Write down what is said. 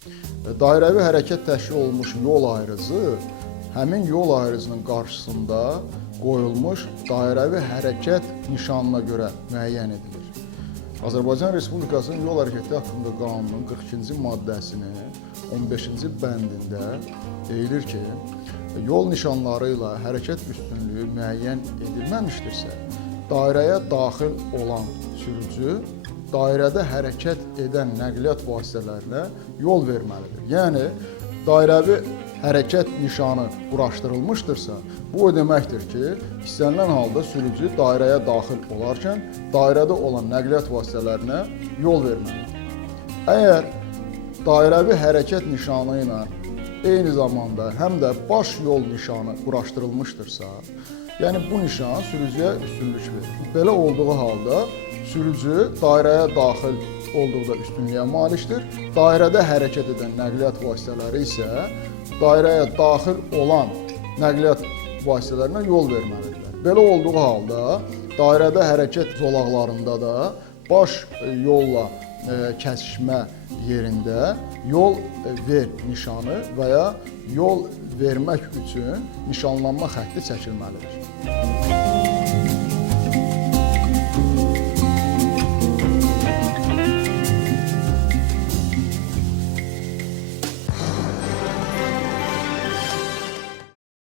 Dairəvi hərəkət təşkil olunmuş yol ayrıcı həmin yol ayrıcının qarşısında qoyulmuş dairəvi hərəkət nişanına görə müəyyən edilir. Azərbaycan Respublikasının yol hərəkəti haqqında qanunun 42-ci maddəsinin 15-ci bəndində deyilir ki, yol nişanları ilə hərəkət üstünlüyü müəyyən edilməmişdirsə, dairəyə daxil olan sürücü dairədə hərəkət edən nəqliyyat vasitələrinə yol verməlidir. Yəni, dairəvi hərəkət nişanı quraşdırılmışdırsa, bu o deməkdir ki, istənilən halda sürücü dairəyə daxil olarkən dairədə olan nəqliyyat vasitələrinə yol verməlidir. Əgər dairəvi hərəkət nişanı ilə eyni zamanda həm də baş yol nişanı quraşdırılmışdırsa, yəni bu nişan sürücüyə üstünlük verir. Belə olduğu halda sürücü dairəyə daxil olduqda üstünlüyə malikdir. Dairədə hərəkət edən nəqliyyat vasitələri isə dairəyə daxil olan nəqliyyat vasitələrinə yol verməlidirlər. Belə olduğu halda dairədə hərəkət zolaqlarında da baş yolla kəsişmə yerində yol ver nişanı və ya yol vermək üçün nişanlanma xətti çəkilməlidir.